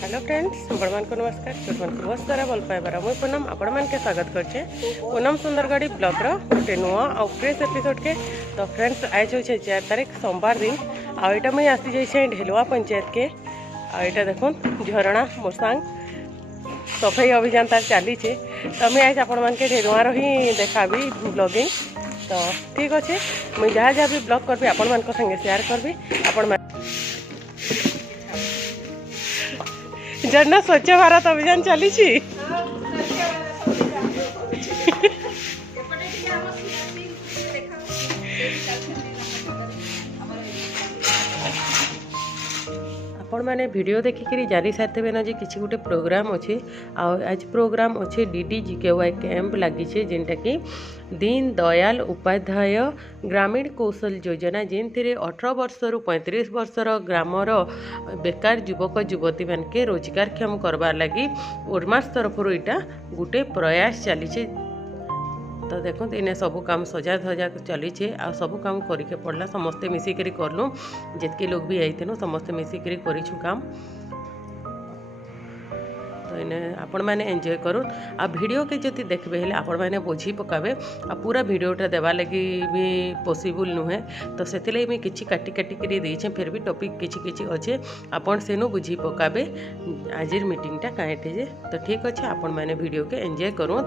Hello friends बड़ मान को नमस्कार छोट मान को बहुत सारा भल पाइबार मुझे पूनम आपण मान के स्वागत करछे पूनम सुंदरगढ़ी ब्लॉग रो गोटे नुआ और फ्रेश एपिसोड के। तो फ्रेंड्स आज हो 4 तारीख सोमवार दिन आईटा मुझे आसी जाइए ढेलुआ पंचायत के आईटा देखो झरणा मोरसांग सफाई अभियान तार चली तो मुझे आज आपण मान के ढेलुआर ही देखाबी ब्लॉगिंग। तो ठीक अच्छे मुझे जहाँ जहाँ भी ब्लॉग करबी आपण मान संगे शेयर करबी आपण झरना स्वच्छ भारत अभियान चली आपण मैंने वीडियो देखिक जानी सारे ना जी किसी गोटे प्रोग्राम अच्छे आज प्रोग्राम अच्छे DDGKY कैंप लगी जेनटा कि दीन दयाल उपाध्याय ग्रामीण कौशल योजना जेन 18 वर्ष रु 35 वर्षर ग्रामर बेकार युवक युवती मान के रोजगारक्षम करवार लगी उर्मास तरफ यहाँ गोटे प्रयास चली। तो देखो इन्हें सब काम सजा धजा चली आ सब काम करके पड़ला समस्ते मिसिक करलु जितके लोग भी आईनु समस्ते मिसिक करूँ काम। तो इन्हें आपण मैंने एंजॉय करूँ आ वीडियो के जति देखबे हेले आपण मैंने बुझी पकाबे आ पूरा वीडियोटा देवा लगी भी पॉसिबल नुहे। तो से मुझे किसी काटी काटी करी देछे फिर भी टॉपिक किछि किछि अच्छे आपण सेनु बुझी पकाबे आजिर मीटिंगटा काएटे जे। तो ठीक अच्छे आपण मैंने वीडियो के एंजॉय करूँ।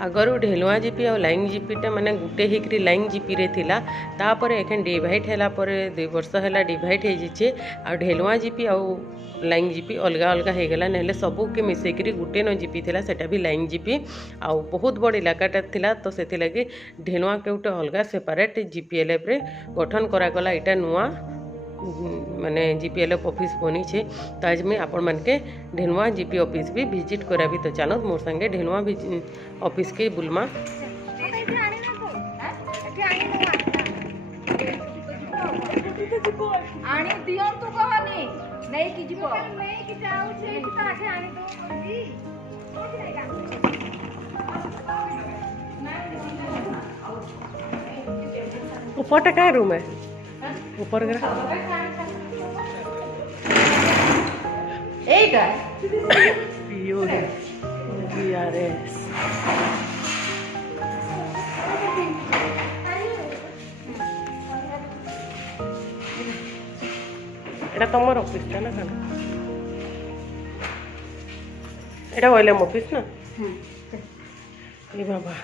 आगर ढेलुआ जीपी और लाइन जीपीटा माने गुटे हिकरी लाइन जीपी रे थिला तापर एखन डिवाइड हैला पर 2 वर्ष हैला डिवाइड हे जिचे आ ढेलुआ जीपी और लाइन जीपी अलग अलग हो गला नेले सबू के मिसेकरी गुटे न जीपी थिला सेटा भी लाइन जीपी आ बहुत बड़ इलाकाटा थिला। तो सेति लगी ढेलुआ के गोटे अलग सेपरेट जीपीएलएफ रे गठन करा गला इटा नुआ माने जीपीएलएफ ऑफिस बनी छे। तो आज मैं आपण मान के ढेलुआ जीपी ऑफिस भी विजिट कराबी। तो चलो मोर संगे ढेलुआ ऑफिस के बुलमा आनी दियन तो कहनी नहीं की जीवो नहीं की जाऊ छे की ताठे आनी तो जी ऊपर का रूम है ऊपर का एटा बीआरएस এটা তোমার অফিসটা না কেন এটা ওইলাম অফিস না এই বাবা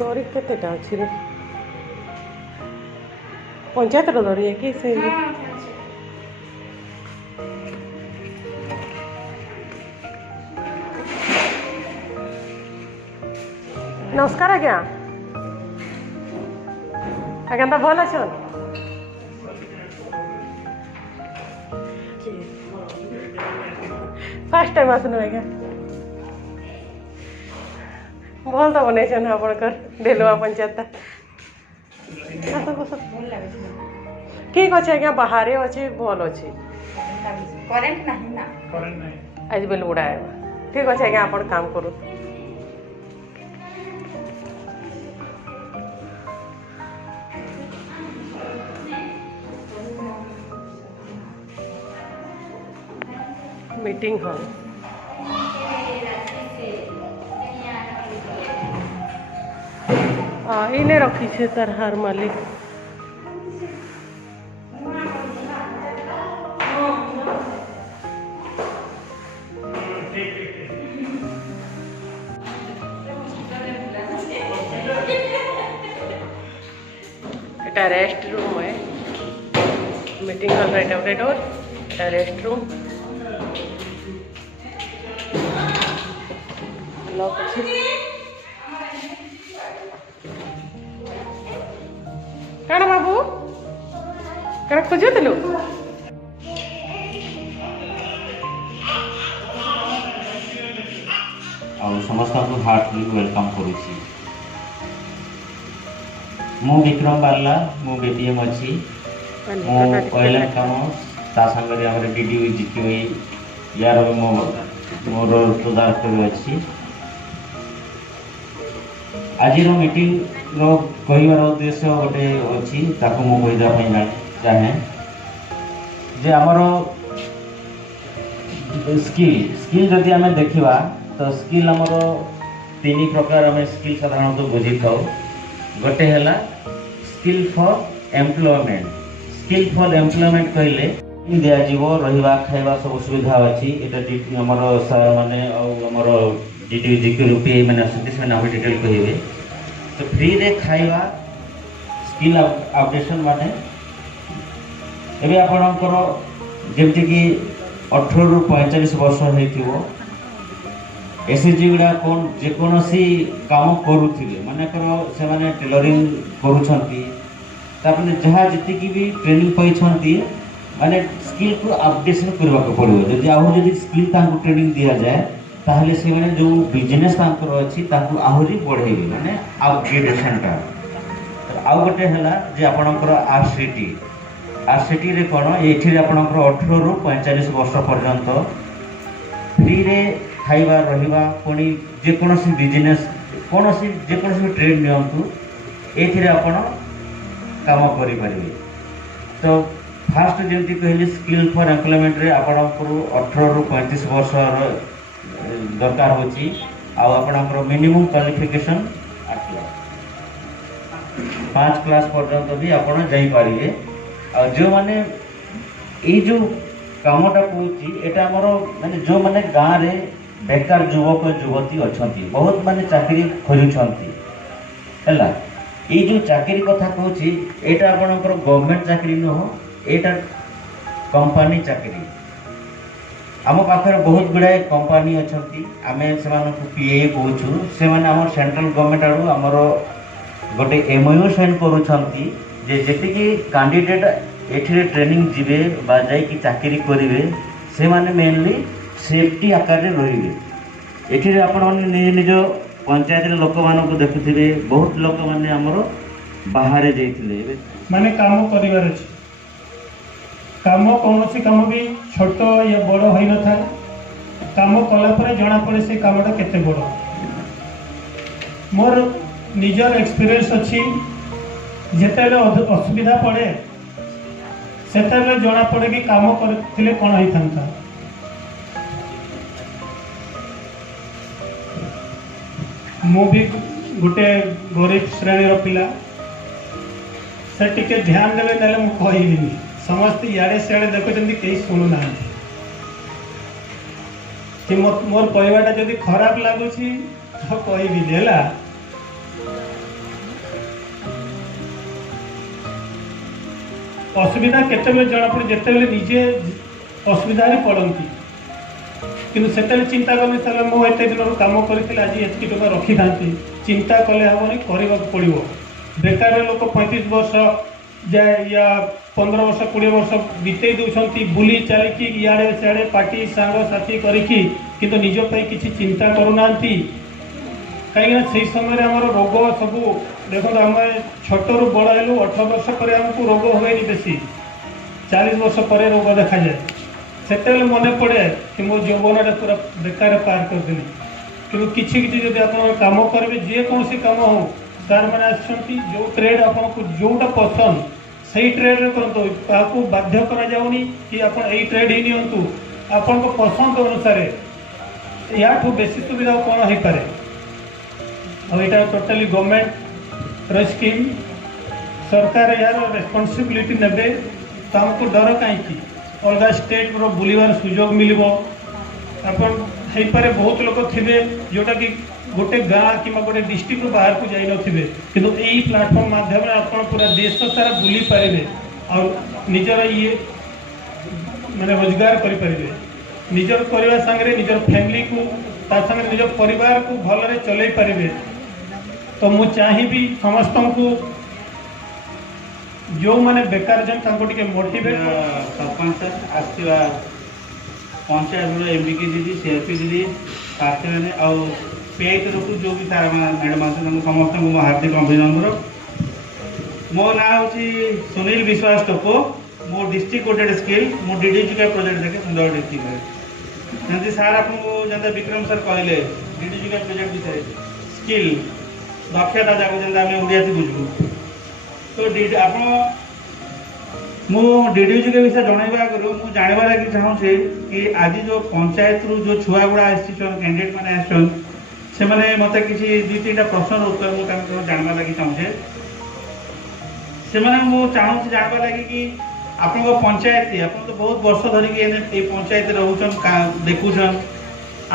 दरी केतेटा अच्छी रे पंचायत दरी है कि से नमस्कार आज्ञा आज्ञा तो भल अच्छन फर्स्ट टाइम आसन आज्ञा भल तो बन आपणकर ढेलुआ पंचायत ठीक अच्छे आज्ञा बाहर अच्छे भल अच्छे करेंट नहीं ना आज बेल उड़ा है ठीक अच्छे आज्ञा आप काम करूँ मीटिंग हॉल इन्हें रखी है तार हार मालिक एटा रेस्ट रूम है meeting hall right out door एटा रेस्ट रूम लॉक अच्छी कण बाबू कण खोजुलु और समस्त को हार्टली वेलकम करुच्ची। मु विक्रम बार्ला मु बीडीएम अच्छी मु ऑयल एंड काम ता संगे हमर डीडीओ जीटीओ यार मो मोर तदारक अच्छी। आज मीटिंग कहबार उद्देश्य गोटे अच्छी ताको मु कहदा चाहे जे आमर स्किल जदि आम देखा तो स्किल आमर 3 प्रकार आम स्किल साधारणतः बुझी था। गोटे है skill for employment. Skill for employment कहले दिज्व रहा खाଇବା सब सुविधा अच्छी ये आमर सार मैंने आमर डीटी जीके रूपी मैंने आम डिटेल कहे तो फ्री रे खाଇବା स्किल अपडेशन माने एवं आपणकर जमीक 18 ରୁ 45 वर्ष हो एसएचजी गुड़ा कौन जेकोसी काम करुले मानकर से माने टेलरिंग करुँच जहाँ जी भी ट्रेनिंग पाई माने स्किल को अपडेशन करने को पड़ो। जदि आहरी स्किल ट्रेनिंग दि जाए ताहले से माने जो बिजनेस अच्छी आहरी बढ़ेबे माने अपग्रेडेशनटा। आउ गोटे है जे आपणकर आरसीटी रे कौन ये आपणकर 18 ରୁ 45 वर्ष पर्यंत फ्री रे खाଇବା रहिबा पुणी जेकोसी बिजनेस कौन जेकोसी ट्रेड नियंतु ये आपण काम करें। तो फास्ट जमी कहली स्किल फॉर एम्प्लॉयमेंट रे आपणकर 18 ରୁ 35 वर्ष दरकार होची आपणकर मिनिमम क्वालिफिकेशन 8 क्लास 5 क्लास पर्यंत भी आपण जाई पारिबे। और जो माने ये जो कामटा कहूँ एटा आमर माने जो माने गाँव रे बेकार युवक युवती अच्छा बहुत माने चाकरी खोजुंट है ये जो चाकरी कथा कहूँ यहाँ आपणकर गवर्नमेंट चाकरी नुह एटा कंपनी चाकरी। आम पाखे बहुत गुड़ाए कंपनी अच्छा आम से पीए कहूँ से आम सेंट्रल गवर्नमेंट आड़ू आमर गोटे एमओयू साइन करुँच जे जी कैंडिडेट ये ट्रेनिंग जीवे बा जाइए चाकरी करेंगे से माने मेनली सेफ्टी आकार रे ये आपण निज निज पंचायत लोक मान देखुथे बहुत लोक मैंने आमर बाहर जाइए माने काम करिवार अछि। काम कौन सी काम भी छोट या बड़ हो न था काम कला पर जना पड़े से कामटा केते बड़। मोर निजर एक्सपीरियंस अच्छी जिते असुविधा पड़े से जना पड़े कि काम करते कौन होता। मु भी गोटे गरीब श्रेणी पिला से टिके ध्यान देवे ना मुझे समस्त इे सियाड़े देखुं कहीं शुणुना कि मोर कहवाटा जदि खराब लगुच तो कहबिनी है। असुविधा केतबे जना पड़े जिते निजे असुविधा पड़ती किंतु से चिंता करनी सर मुझे दिन कम करी आज एति टका रखी था चिंता कले हेनी करने पड़ो। बेकार लोक 35 वर्ष जाए या 15 वर्ष 20 वर्ष बीते दूसरी बुली चलिकी इे सियाड़े पार्टी सांग साथी करी किंतु निज किसी चिंता करूना कहीं से समय आम रोग सब देखो आम छोट रू बड़ हेलु 18 वर्ष पर आमको रोग हुए बेसी 40 वर्ष पर रोग देखा जाए से मन पड़े कि मो यौवनटा पूरा बेकार पार करदेली कि किसी जब आप कम करेंगे जेकोसी कम हो सार मैंने जो ट्रेड आपको जोटा पसंद से ट्रेड रे करते बाध्य करा जाउनी कि आप ट्रेड ही नियंतु आपण पसंद अनुसार या बेसी सुविधा कौन हो पारे। और यहाँ टोटाली गवर्नमेंट स्कीम सरकार यार रेस्पॉन्सिबिलिटी नेबे तो हमको डर कहीं अलग स्टेट बुलवार सुजोग मिल आपरे बहुत लोग थे जोटा कि गोटे गाँ कि गोटे डिस्ट्रिक्ट बाहर को जाई नथिबे किंतु यही प्लेटफॉर्म माध्यम आप पूरा देश सारा बुली पारे और निजर ये माने रोजगार करें निजर करने सांगे निजर फैमिली को संगे निज परिवार को भल चल पारे। तो मु चाहिए समस्त को जो माने बेकार जन टे मोटिवेट सरपंच आसवा पंचायत एमबीके दीदी सीआरपी दीदी प्रार्थी मैंने पीआई तरफ जो भी सार मैडम आते समस्त मो हार्दिक अभिनंदन। मो ना हूँ सुनील विश्वास टोपो, मो डिस्ट्रिक्ट कोटेड स्किल मो डीडीजीके प्रोजेक्ट देखे सुंदर डिस्ट्रिक्ट जमी सार आपको जैसे विक्रम सर कहले डीडीजीके प्रोजेक्ट विषय स्किल दक्षता जाको जैसे आम ओडिया से बुझू तो आप मु डीडीजी के विषय जनवा आगु मुझे जानवा लगी चाहूँचे कि आज जो पंचायत रु जो छुआ गुड़ा आसन कैंडिडेट मैंने आसन से मैंने मत कि दुई तीन प्रश्न उत्तर मुझे जानवा लगी चाहूँचे से मुझे चाहूँ जानवा लगी कि आप पंचायत आप तो बहुत वर्ष धरिकी पंचायत रोचन देखुन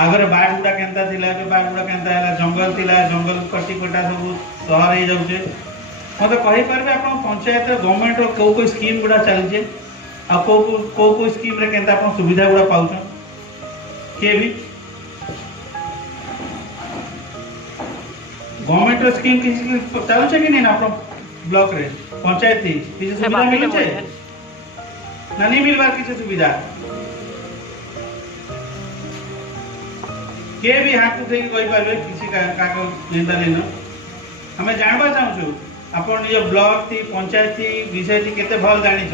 आगर बाढ़ गुड़ा केन्ता बाढ़ गुड़ा केन्ता जंगल थिला जंगल कटी कटा सब सहर हो जाऊे मत कहीपर आप पंचायत गवर्नमेंट कौ स्कीम गुड़ा चलचे कौ स्कीम रे केन्ता आप सुविधा गुड़ा पाउछ किए भी गवर्नमेंट स्कीम किसी चलुचे कि नहीं आप ब्लॉक रे पंचायत थी किसी सुविधा मिलुचे ना नहीं मिलबार किसी सुविधा के भी हाथ उठे कही पारे किसी का लेनता लेन हमें जानवा चाहूँ आप निज ब्लॉक थी पंचायत थी विषय थी केते भल जानी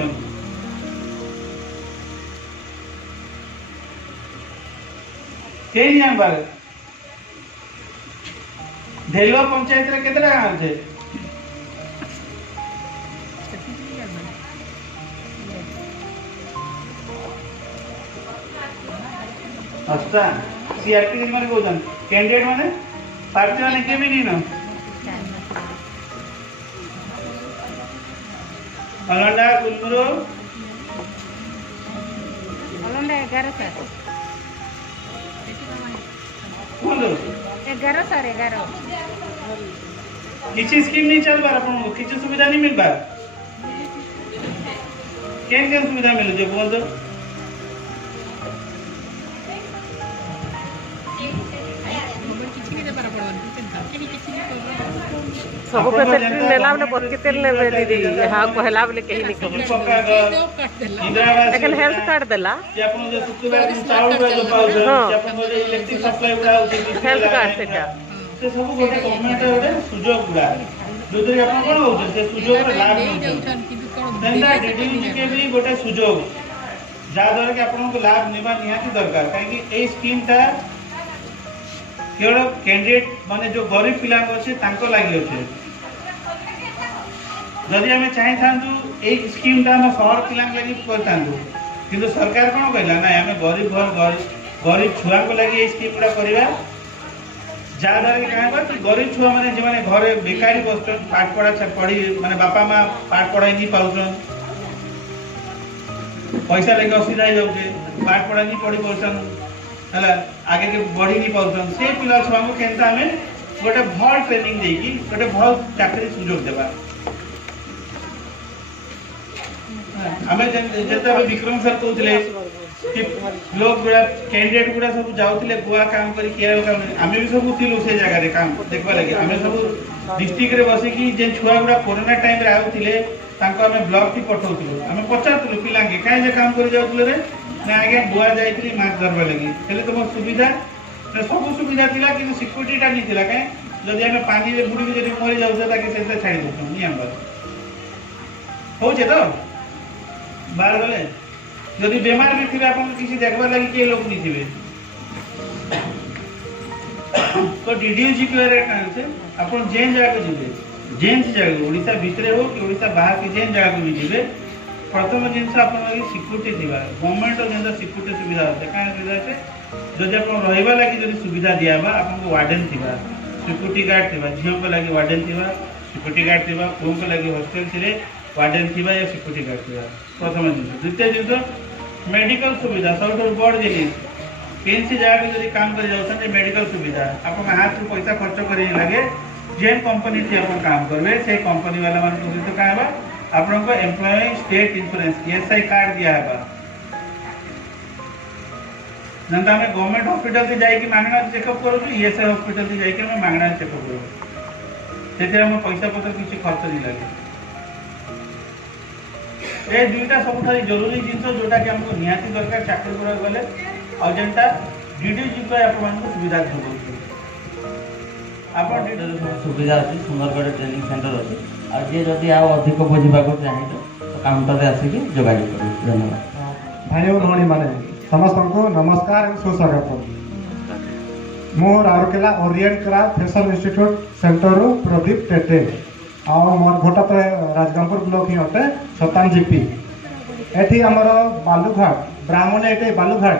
कहीं जानबार ढेलुआ पंचायत रे केते गाँव अच्छे अच्छा सीआरपी माने कहउछन कैंडिडेट माने पार्टी माने के भी नहीं न अलंडा कुलमुरो अलंडा 11 सर बोलो 11 सर 11 किसी स्कीम नहीं चल बार अपन को किसी सुविधा नहीं मिल बार केन सुविधा मिले जो बोल दो सब फैसिलिटी नेला ने बरके लेबे दीदी हां कहला बोले कहीं नहीं खबर लेकिन हेल्थ कार्ड देला कि अपन जो शुक्रवार दिन चावल गुड़ा जो पाउछ कि अपन जो इलेक्ट्रिक सप्लाई गुड़ा होची हेल्थ कार्ड सेटा से सब गोटे गवर्नमेंट रे सुजोग गुड़ा जोदि अपन कोन होछ से सुजोग रे लाभ देंदा डीडीजी के भी गोटे सुजोग जा द्वारा कि अपन को लाभ नेबा निहाती दरकार काहे कि ए स्कीम ता केवल कैंडिडेट माने जो गरीब पिला अच्छे तांको लागि अच्छे जदि आम चाहे एक स्कीम टा हम सहर पिला लगी करतांतु किंतु सरकार कौन कहला ना आम गरीब घर गरीब छुआ को लगी ये स्कीम गुड़ा करवा जहाँद्वारा कि क्या कि गरीब छुआ मैंने जो मैंने घरे बेकारी बस पाठ पढ़ा पढ़ी माने बापा माँ पाठ पढ़ाई नहीं पाउछन पैसा लगे असुविधा हो जाऊे पाठ पढ़ा नहीं पढ़ी पाउछन है आगे के बढ़ी नहीं पाउछन से पिला छुआ को केनता हमें गोटे भल ट्रेनिंग देकी गोटे भल चाकरी सुजोग देबा आमे जते विक्रम सर कहते कि लोग गुड़ा कैंडिडेट गुड़ा सब जाउथिले गोवा काम करी केरल काम आमे भी सब थिलु से जगह रे काम देखबा लागि आमे सब डिस्ट्रिक्ट रे बसी कि जे छुआ गुड़ा कोरोना टाइम रे आउथिले तांको आमे ब्लॉक की पठाउथिलु आमे पचारथिलु पिला के काहे जे काम करी जाउथिले रे ना आगे गोवा जाइथिली माछ धरबा लागि हेले तो सुविधा सब सुविधा थिला कि सिक्योरिटी टा नहीं थिला काहे जदि आमे पानी रे बुडी जदि मरि जाउछे ताकि सेते छाडी दउछन नियम बात होछे तो बाहर गले जदि बेमार भी थे आप किसी देखबार लगी किए लोग नहीं थे तो डीडीजी के आप जेन जगह जी जेन जगह ओडिशा भितर हो कि ओडिशा बाहर की जेन जगह भी जी प्रथम जिनस आप सिक्यूरीटी थी गवर्नमेंट जो सिक्यूरीटी सुविधा होते क्या सुविधा है जब आप रहा लगी जब सुविधा दिया आपको वार्डन थी सिक्यूरीटी गार्ड थी झील को लगी वार्डन थी सिक्यूरीटी गार्ड थी पुओं को लगी हॉस्टेल थी वार्डन थी या सिक्यूरीटी गार्ड थी प्रथम जिन द्वितीय जिन मेडिकल सुविधा सब बड़ जिन केनसी जगह जब काम कर जाऊँ मेडिकल सुविधा आप हाथ रू पैसा खर्च कर लगे जेन कंपनी थी आप काम करेंगे से कंपनी वाला मान सहित क्या है आपको employ state insurance ESI card दिया जनता आम गवर्नमेंट हॉस्पिटल से जाकि मागणा चेकअप करूँ ESI हॉस्पिटल से जाकि मागणा चेकअप करूँ से पैसा पत्र किसी खर्च नहीं लगे ये दुईटा सब जरूरी जिन जोटा कि हमको निहाती दरकार चाकरी गले और जेनटा डीडीजी को सुविधा जोगाऊ ଆପଣ ସୁବିଧା ଅଛି, ସୁନ୍ଦରଗଡ଼ ଟ୍ରେନିଂ ସେଣ୍ଟର ଅଛି। ଆଉ ଯିଏ ଯଦି ଆଉ ଅଧିକ ବୁଝିବାକୁ ଚାହିଁବେ ତ କାଉଣ୍ଟରରେ ଆସିକି ଯୋଗାଯୋଗ କରିବେ। ଧନ୍ୟବାଦ। ଭାଇ ଓ ଭଉଣୀମାନେ ସମସ୍ତଙ୍କୁ ନମସ୍କାର ଏବଂ ସୁସ୍ୱାଗତ। ମୁଁ Rourkela orient craft fashion institute ସେଣ୍ଟରରୁ ପ୍ରଦୀପ ଟେଟେ। ଆଉ ମୋର ଘରଟା ତ ରାଜଗାଙ୍ଗପୁର ବ୍ଲକ ହିଁ ଅଟେ, ସତାନ ଜିପି। ଏଠି ଆମର ବାଲୁଘାଟ ବ୍ରାହ୍ମଣ, ଏଠି ବାଲୁଘାଟ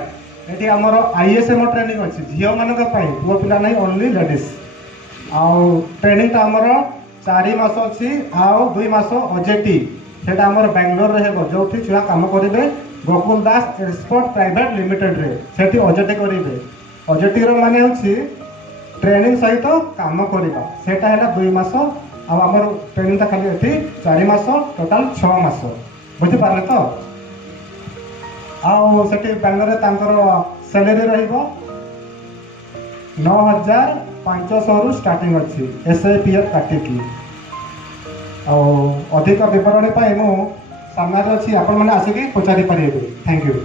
ଏଠି ଆମର ISM ଟ୍ରେନିଂ ଅଛି ଝିଅମାନଙ୍କ ପାଇଁ, ପୁଅ ପିଲା ନାହିଁ, ଓନ୍ଲି ଲେଡ଼ିଜ୍। ଆଉ ଟ୍ରେନିଂଟା ଆମର 4 ମାସ ଅଛି, ଆଉ 2 ମାସ OJT। ସେଇଟା ଆମର ବାଙ୍ଗାଲୋରରେ ହେବ, ଯେଉଁଠି ଛୁଆ କାମ କରିବେ ଗୋକୁଲ ଦାସ ଏକ୍ସପୋର୍ଟ ପ୍ରାଇଭେଟ ଲିମିଟେଡରେ, ସେଠି OJT କରିବେ। OJTର ମାନେ ହେଉଛି ଟ୍ରେନିଂ ସହିତ କାମ କରିବା, ସେଇଟା ହେଲା 2 ମାସ। ଆଉ ଆମର ଟ୍ରେନିଂଟା ଖାଲି ଏଠି 4 ମାସ, ଟୋଟାଲ 6 ମାସ। ବୁଝିପାରିଲେ ତ? ଆଉ ସେଠି ବାଙ୍ଗାଲୋରରେ ତାଙ୍କର ସାଲେରୀ ରହିବ 9,500ରୁ ଷ୍ଟାର୍ଟିଂ ଅଛି, SIPF କାଟିକି। ଆଉ ଅଧିକ ବିବରଣୀ ପାଇଁ ମୁଁ ସାମ୍ନାରେ ଅଛି, ଆପଣମାନେ ଆସିକି ପଚାରି ପାରିବେ। Thank you.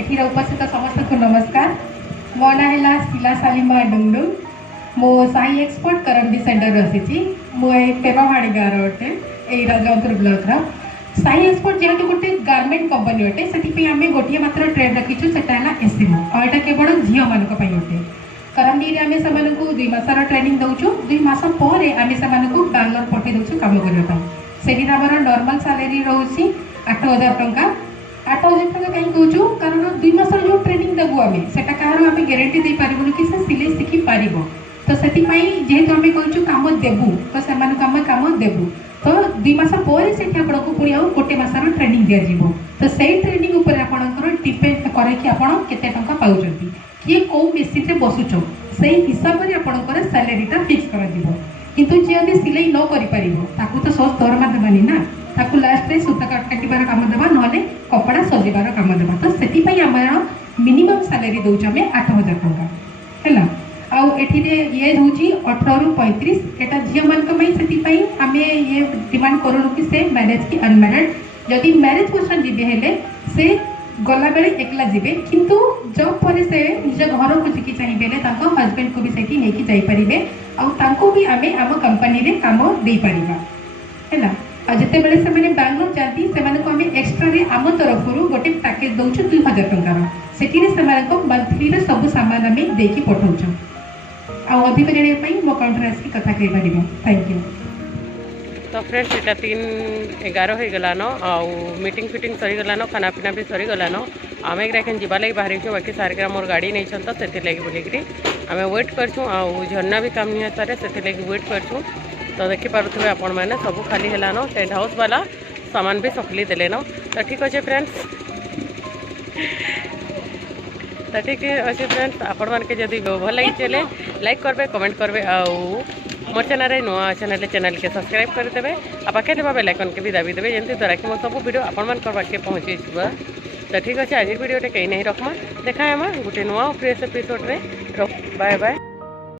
एठीर उपस्थित समस्त को नमस्कार। मो ना है शिला सालिमा डुंगडुंग। मो साई एक्सपोर्ट करंडी सेंटर आसी मो पेपाहाड़ी गाँव अटे यही राजगांवपुर ब्लॉक साई एक्सपोर्ट जेहेतु गोटे गारमेंट कंपनी अटे से आम गोटे मात्र ट्रेड रखीचु से एसएमओ और यहाँ केवल झील मान अटे। करंडी आम से 2 मासर ट्रेनिंग दौचु। 2 मास पर आम से बांगलोर पठे दौचु कम करने से नॉर्मल सैलरी रोचे 8,000 टंका। 8,000 टंका कहीं कहूँ कारण 2 मास जो ट्रेनिंग देवु आम से कह गारंटी दे पारूँ कि से सिलाई शिखी पार। तो से जेहेतु आम कहूँ कम देवु तो से कम देवु तो 2 मास पर से आपको पुणी आउ गोटे मासर ट्रेनिंग दिज्व। तो से ट्रेनिंग उपर आपंकर डिपेंड करे कि आप केते टंका पाउछ किए कौ मेसीन रे बसुच से हिसाब से आपंकर सैलरीटा फिक्स कर किंतु जी यदि सिलाई न कर तो सब दरमा देवानी ना ताकू लास्ट रे सूता काटिबार काम देवा नहले कपड़ा सजेबार काम देवा। तो से मिनिमम सैलरी दौच आम 8,000 टंका है। आउ एठिरे ये होची 18 रु 35 एटा झिया मान कमाई सेति पई आमे ये डिमांड करू कि से मैरिज की अनमैरिड जदि मैरिज पर्सन जिबे हेले से गला बेले एकला जिबे किंतु जब परे से निज घर को जिकी चाहिबे ले ताको हस्बैंड को भी सेठी नेकी जाई परिबे आउ ताको भी आमे आम कंपनी रे काम देई परिबा हैला। आ जते बेले से माने बैंगलोर जाती से माने को आमे एक्स्ट्रा रे आम तरफ रु गोटे पैकेज दउछु 2,000 टंका रो सेठी रे से माने को मंथली रे सब सामान आमे देकी पठाउछु। अधिक जानापी मो काउंटर आसिक कथा कही पार। Thank you. तो फ्रेंड्स यहाँ 3:11 हो गलान आउ मीटिंग फिटिंग सरीगलान खाना पीना भी सरीगलान आम एक जीवा लगे बाहर बाकी सारे मोर गाड़ी नहीं तो से बोलिकी आम वेट करछुँ आउ झरना भी काम नहीं सारे से वेट करछुँ। तो देखिपे आपण मैंने सब खाली हेलान टेंट हाउस वाला सामान भी सखली देलेन। तो ठीक अच्छे फ्रेंड्स तो ठीक अच्छे फ्रेंड्स आपण मानके जदि भल लगी चले लाइक करबे कमेंट करबे आउ मोर चैनल नुआ चैनल के सब्सक्राइब करदेवे आ पाखे देवा बेल आइकन के भी दाबी देवे जमी द्वारा कि मोर सब वीडियो आपण मान पाखे पहुँची जावा। तो ठीक अच्छे आज वीडियो कहीं नहीं रखमा देखा गोटे नुआ फ्रेश एपिसोड रे बाय बाय।